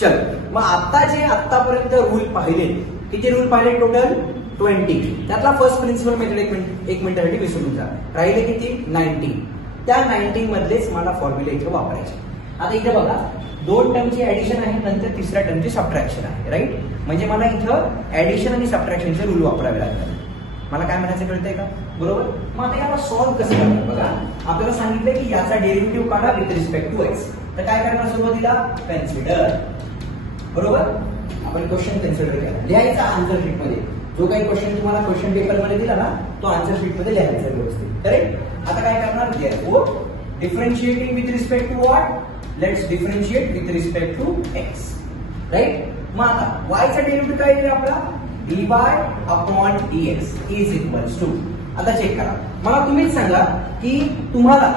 चल मग आता जे आतापर्यंत रूल पाहिले, किती रूल पाहिले टोटल 20. त्यातला फर्स्ट प्रिन्सिपल मेथड एक मिनिटासाठी विसरून जा. राहिले किती 19. त्या 19 मधलेच मला फॉर्म्युला इथे वापरायचे. आता इथे बघा दोन टर्मची ऍडिशन आहे, नंतर तिसऱ्या टर्मची सबट्रॅक्शन आहे, राईट. म्हणजे मला इथं ऍडिशन आणि सबट्रॅक्शनचे रूल वापरावे लागतात. मला काय म्हणायचं कळतंय का? बरोबर. मग आता याला सॉल्व्ह कसं करणार बघा. आपल्याला सांगितलं की याचा डेरिव्हेटिव्ह काढा विथ रिस्पेक्ट टू एक्स. तर काय करणार सुरुवातीला कन्सिडर. बरोबर. आपण क्वेश्चन कन्सिडर केला, लिहायचा आन्सर शीट मध्ये. जो काही क्वेश्चन तुम्हाला क्वेश्चन पेपर मध्ये दिला ना तो आन्सर शीट मध्ये लिहायचा व्यवस्थित, करेक्ट. आता काय करणार therefore differentiating with respect to what, let's differentiate with respect to X, right. मग आता y चा डेरिव्हेटिव्ह काय येईल आपला dy upon dx is equals to. आता चेक करा, मला तुम्हीच सांगा की तुम्हाला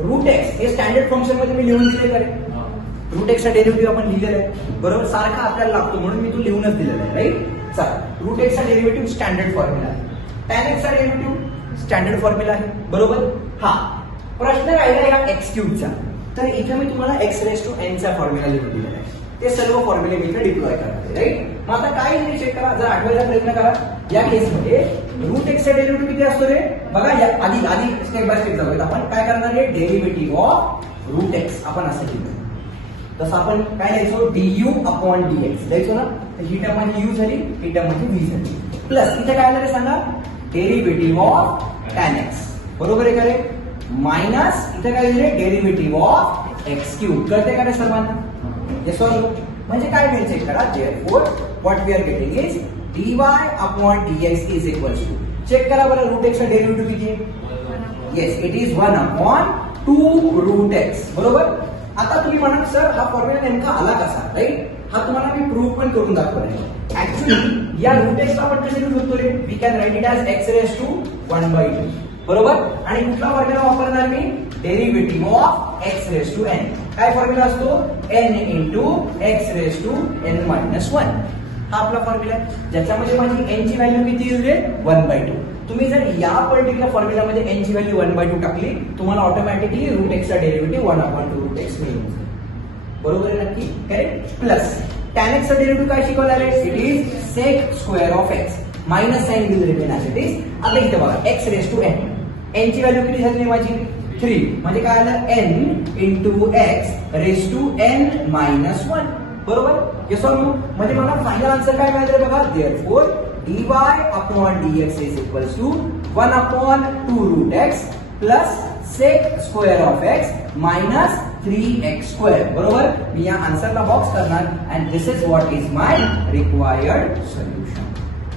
रूट एक्स हे स्टँडर्ड फंक्शन मध्ये मी लिहून दिले का रे? रूट एक्सचा डेरिव्हेटिव्ह आपण लिहिलेला आहे, बरोबर. सारखा आपल्याला लागतो म्हणून मी तो लिहूनच दिलेला आहे, राईट. चला, रूट एक्सचा डेरिव्हेटिव्ह स्टँडर्ड फॉर्म्युला आहे, टॅन एक्सचा डेरिव्हेटिव्ह स्टँडर्ड फॉर्म्युला आहे, बरोबर. हा प्रश्न राहिला या एक्स क्यूबचा. तर इथे मी तुम्हाला एक्स रेस टू एन चा फॉर्म्युला लिहून दिलेला आहे. ते सर्व फॉर्म्युले मी इथे डिप्लॉय करणार, राईट. मग आता काय नाही चेक करा, जर आठवायचा प्रयत्न करा. या केसमध्ये रूट एक्सचा डेरिव्हेटिव्ह किती असतो रे बघा. आधी स्टेप बाय स्टेप जाऊयात. आपण काय करणार आहे डेरिव्हेटिव्ह ऑफ रूट एक्स आपण असं लिहितो. तसं आपण काय लिहायचो du अपॉन dx लिहायचो ना. तर ही टर्म माझी u झाली, ही टर्म माझी v झाली. प्लस इथे काय झालं सांगा डेरिव्हेटिव्ह ऑफ टॅन एक्स, बरोबर आहे का रे. मायनस इथे काय लिहिले डेरिव्हेटिव्ह ऑफ एक्स क्यूब. कळते का रे सर्वांना? Yes or no. म्हणजे काय मिळेल चेक करा. Therefore what we are getting is dy upon dx is equals to. Check करा बरं रूट एक्सचा डेरिव्हेटिव्ह किती आहे. Yes it is 1 upon 2 root X, बरोबर. आता तुम्ही म्हणाल सर हा फॉर्म्युला नेमका आला कसा, राईट. हा तुम्हाला मी प्रूव्ह पण करून दाखवणार. ऍक्च्युअली या रूट एक्सला आपण कसे लिहू शकतो रे. We can write it as x raise to 1/2, बरोबर. आणि कुठला फॉर्म्युला वापरणार मी derivative of x raise to n. काय फॉर्म्युला असतो n into x raise to n minus 1. हा आपला फॉर्म्युला आहे ज्याच्यामध्ये माझी n ची व्हॅल्यू किती येईल रे 1/2. तुम्ही जर या पर्टिक्युलर फॉर्म्युलामध्ये n ची व्हॅल्यू 1/2 टाकली तुम्हाला ऑटोमॅटिकली रूट एक्सचा डेरिव्हेटिव्ह 1/2 रूट एक्स मिळेल, बरोबर आहे नक्की, करेक्ट. प्लस टॅन एक्सचा डेरिव्हेटिव्ह काय शिकवणार आहे. It is sec square of X. Minus sine will remain as it is. आता इथे बघा X raise to n. n ची व्हॅल्यू किती झाली माझी 3. म्हणजे काय आलं n into x raise to n minus 1, बरोबर. Yes or no. म्हणजे मला फायनल आन्सर काय मिळालं बघा. Therefore dy upon dx is equals to 1 upon 2 root X plus sec square of X minus 3x square, बरोबर. मी या आन्सरला बॉक्स करणार and this is what is my required solution.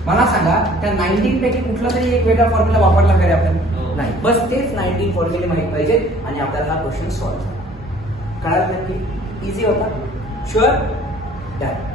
मला सांगा त्या 19 पैकी कुठला तरी एक वेगळा फॉर्म्युला वापरला का रे आपण? नाही. बस तेच 19 फॉर्म्युले माहित पाहिजेत आणि आपल्याला हा क्वेश्चन सॉल्व्ह कळाला. नक्की इझी होता. शुअर. डन.